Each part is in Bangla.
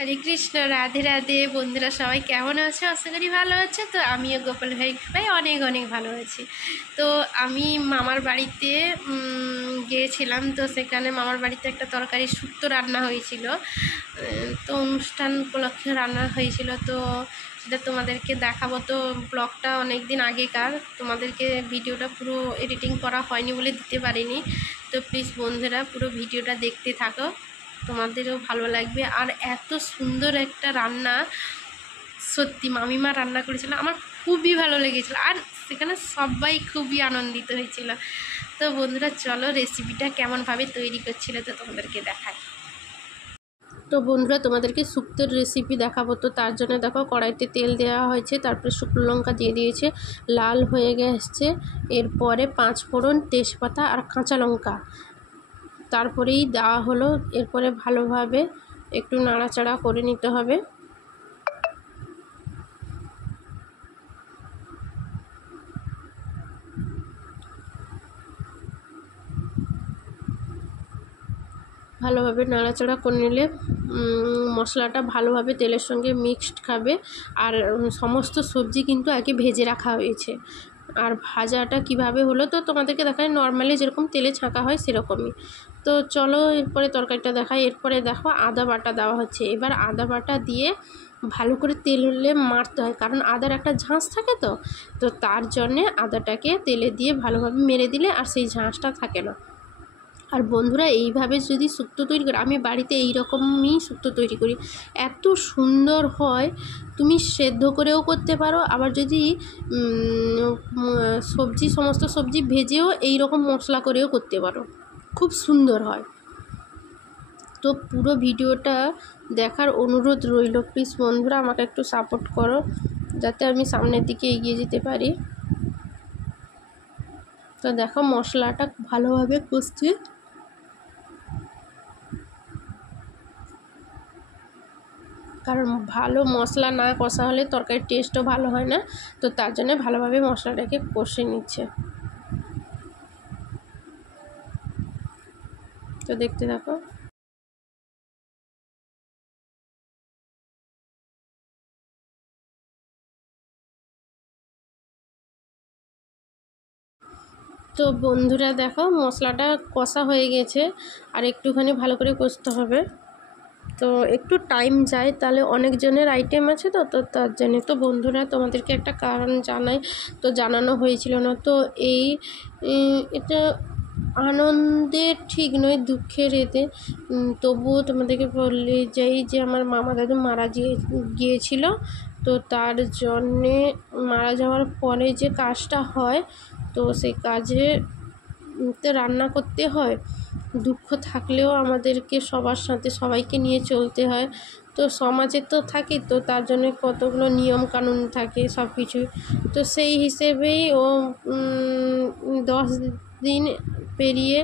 হরে কৃষ্ণ, রাধে রাধে। বন্ধুরা সবাই কেমন আছো? আশা করি ভালো আছো। তো আমিও গোপাল ভাই অনেক অনেক ভালো আছি। তো আমি মামার বাড়িতে গিয়েছিলাম। তো সেখানে মামার বাড়িতে একটা তরকারি শুক্তো রান্না হয়েছিল। তো অনুষ্ঠান উপলক্ষে রান্না হয়েছিল। তো সেটা তোমাদেরকে দেখাবো। তো ব্লগটা অনেক দিন আগেকার, তোমাদেরকে ভিডিওটা পুরো এডিটিং করা হয়নি বলে দিতে পারিনি। তো প্লিজ বন্ধুরা পুরো ভিডিওটা দেখতে থাকো, তোমাদেরও ভালো লাগবে। আর এত সুন্দর একটা রান্না, সত্যি মামিমা রান্না করেছিল, আমার খুবই ভালো লেগেছিল। আর সেখানে সবাই খুবই আনন্দিত হয়েছিল। তো বন্ধুরা চলো রেসিপিটা কেমনভাবে তৈরি করছিল তো তোমাদেরকে দেখাই। তো বন্ধুরা তোমাদেরকে শুক্তোর রেসিপি দেখাবো। তো তার জন্য দেখো কড়াইতে তেল দেওয়া হয়েছে, তারপরে শুকনো লঙ্কা দিয়ে দিয়েছে, লাল হয়ে গেছে। এরপরে 5 ফোড়ন, তেজপাতা আর কাঁচা লঙ্কা তারপরেই দেওয়া হলো। এরপরে ভালোভাবে একটু নাড়াচাড়া করে নিতে হবে। ভালোভাবে নাড়াচাড়া করে নিলে মশলাটা ভালোভাবে তেলের সঙ্গে মিক্সড খাবে। আর সমস্ত সবজি কিন্তু আগে ভেজে রাখা হয়েছে। আর ভাজাটা কিভাবে হলো তো তোমাদেরকে দেখায়, নর্মালি যেরকম তেলে ছাঁকা হয় সেরকমই। তো চলো এরপরে তরকারিটা দেখাই। এরপরে দেখো আদা বাটা দেওয়া হচ্ছে। এবার আদা বাটা দিয়ে ভালো করে তেলে মারতে হয়, কারণ আদার একটা ঝাঁস থাকে। তো তার জন্যে আদাটাকে তেলে দিয়ে ভালোভাবে মেরে দিলে আর সেই ঝাঁসটা থাকে না। আর বন্ধুরা এইভাবে যদি শুক্তো তৈরি করে, আমি বাড়িতে এই রকমই শুক্তো তৈরি করি, এত সুন্দর হয়। তুমি সেদ্ধ করেও করতে পারো, আবার যদি সমস্ত সবজি ভেজেও এই রকম মশলা করেও করতে পারো, খুব সুন্দর হয়। তো পুরো ভিডিওটা দেখার অনুরোধ রইল। প্লিজ বন্ধুরা আমাকে একটু সাপোর্ট করো, যাতে আমি সামনের দিকে এগিয়ে যেতে পারি। তো দেখো মশলাটা ভালোভাবে কষছি, কারণ ভালো মশলা না কষা হলে তরকারির টেস্টও ভালো হয় না। তো তার জন্য ভালোভাবে মশলাটাকে কষে নিচ্ছে। তো দেখতে থাকো। তো বন্ধুরা দেখো মশলাটা কষা হয়ে গেছে, আর একটুখানি ভালো করে কষতে হবে। তো একটু টাইম যায়, তাহলে অনেকজনের আইটেম আছে। তো তার জন্য তো বন্ধুরা তোমাদেরকে একটা কারণ জানাই, তো জানানো হয়েছিল না। তো এটা আনন্দের ঠিক নয়, দুঃখের এতে। তবুও তোমাদেরকে বললে যাই যে আমার মামা দাদু মারা গিয়েছিল। তো তার জন্যে মারা যাওয়ার পরে যে কাজটা হয়, তো সেই কাজে তো রান্না করতে হয়। দুঃখ থাকলেও আমাদেরকে সবার সাথে সবাইকে নিয়ে চলতে হয়। তো সমাজে তো থাকি, তো তার জন্য কতগুলো নিয়ম কানুন থাকে সব কিছুই। তো সেই হিসেবেই ও 10 দিন পেরিয়ে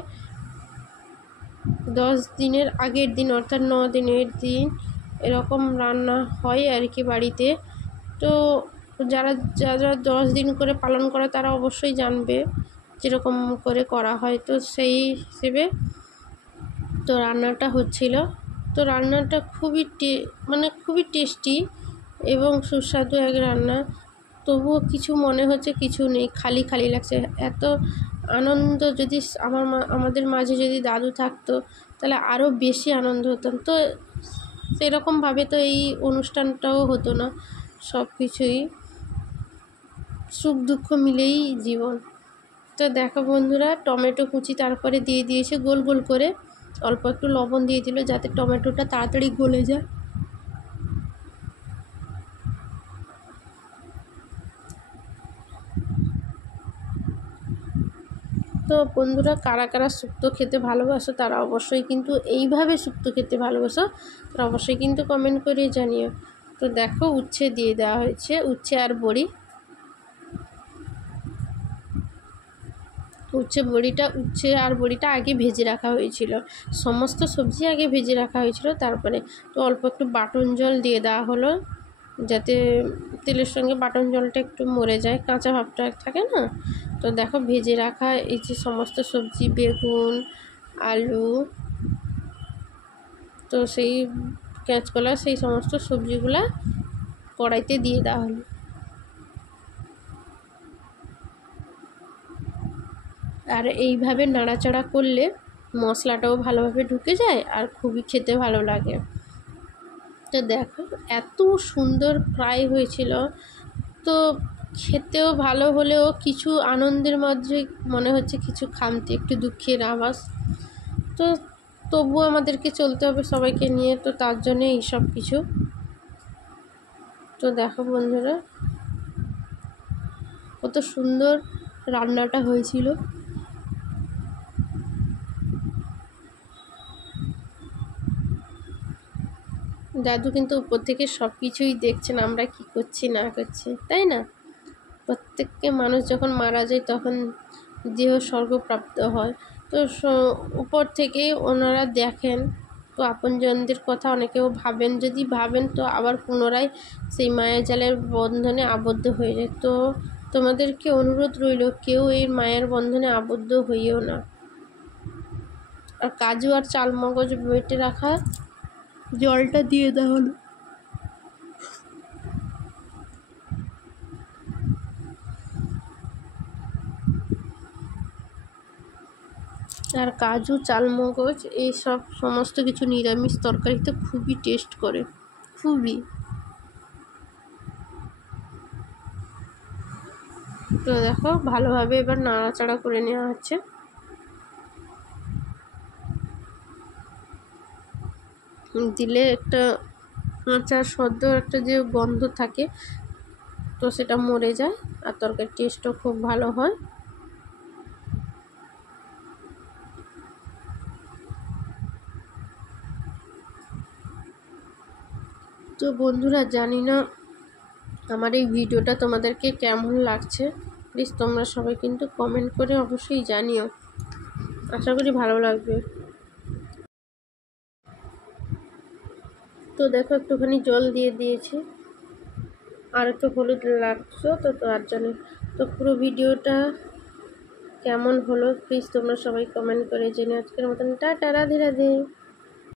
10 দিনের আগের দিন, অর্থাৎ 9 দিনের দিন এরকম রান্না হয় আর কি বাড়িতে। তো যারা যারা 10 দিন করে পালন করে তারা অবশ্যই জানবে যেরকম করে করা হয়। তো সেই হিসেবে তো রান্নাটা হচ্ছিল। তো রান্নাটা খুবই টেস্টি এবং সুস্বাদু এক রান্না। তবুও কিছু মনে হচ্ছে কিছু নেই, খালি খালি লাগছে। এত আনন্দ যদি আমাদের মাঝে যদি দাদু থাকতো তাহলে আরও বেশি আনন্দ হতাম। তো সেরকমভাবে তো এই অনুষ্ঠানটাও হতো না। সব কিছুই সুখ দুঃখ মিলেই জীবন। তো দেখো বন্ধুরা টমেটো কুচি তারপরে দিয়ে দিয়েছে গোল গোল করে, অল্প একটু লবণ দিয়ে দিল যাতে টমেটোটা তাড়াতাড়ি গলে যায়। তো বন্ধুরা কারা কারা শুক্তো খেতে ভালোবাসো তারা অবশ্যই কিন্তু এইভাবে শুক্তো খেতে ভালোবাসো, তারা অবশ্যই কিন্তু কমেন্ট করে জানিও। তো দেখো উচ্ছে দিয়ে দেওয়া হয়েছে, উচ্ছে আর বড়ি। উচ্ছে আর বড়িটা আগে ভেজে রাখা হয়েছিল, সমস্ত সবজি আগে ভেজে রাখা হয়েছিল। তারপরে তো অল্প একটু বাটন জল দিয়ে দেওয়া হলো, যাতে তেলের সঙ্গে বাটন জলটা একটু মরে যায়, কাঁচা ভাবটা থাকে না। তো দেখো ভেজে রাখা এই যে সমস্ত সবজি, বেগুন, আলু, তো সেই কাঁচকলা সেই সমস্ত সবজিগুলো কড়াইতে দিয়ে দেওয়া হলো। আর এইভাবে নাড়াচাড়া করলে মশলাটাও ভালোভাবে ঢুকে যায় আর খুবই খেতে ভালো লাগে। তো দেখো এত সুন্দর ফ্রাই হয়েছিল, তো খেতেও ভালো হলেও কিছু আনন্দের মধ্যে মনে হচ্ছে কিছু খামতি, একটু দুঃখের আভাস। তো তবুও আমাদেরকে চলতে হবে সবাইকে নিয়ে, তো তার জন্যে এই সব কিছু। তো দেখো বন্ধুরা কত সুন্দর রান্নাটা হয়েছিল। দাদু কিন্তু উপর থেকে সব কিছুই দেখছেন আমরা কি করছি না করছি, তাই না? প্রত্যেককে মানুষ যখন মারা যায় তখন দেহ স্বর্গপ্রাপ্ত হয়, তো উপর থেকে ওনারা দেখেন, তো আপনজনদের কথা অনেকেও ভাবেন, যদি ভাবেন তো আবার পুনরায় সেই মায়া জালের বন্ধনে আবদ্ধ হয়ে যায়। তো তোমাদেরকে অনুরোধ রইল কেউ এই মায়ের বন্ধনে আবদ্ধ হইও না। আর কাজু আর চালমগজ বেটে রাখা জলটা দিয়ে দেওয়া হলো। আর কাজু চালমগজ এইসব সমস্ত কিছু নিরামিষ তরকারিতে খুবই টেস্ট করে, খুবই। তো দেখো ভালোভাবে এবার নাড়াচাড়া করে নেওয়া হচ্ছে। দিলে একটা কাঁচা সদ্য একটা যে গন্ধ থাকে তো সেটা মরে যায়, আর তরকারির টেস্টও খুব ভালো হয়। তো বন্ধুরা জানি না আমার এই ভিডিওটা তোমাদেরকে কেমন লাগছে, প্লিজ তোমরা সবাই কিন্তু কমেন্ট করে অবশ্যই জানিও, আশা করি ভালো লাগবে। তো দেখো একটুখানি জল দিয়ে দিয়েছি, আর একটু হলুদ লাগছো তো তার জন্য। তো পুরো ভিডিওটা কেমন হলো প্লিজ তোমরা সবাই কমেন্ট করে জেনে। আজকের মতন টাটা, রাধে রাধে।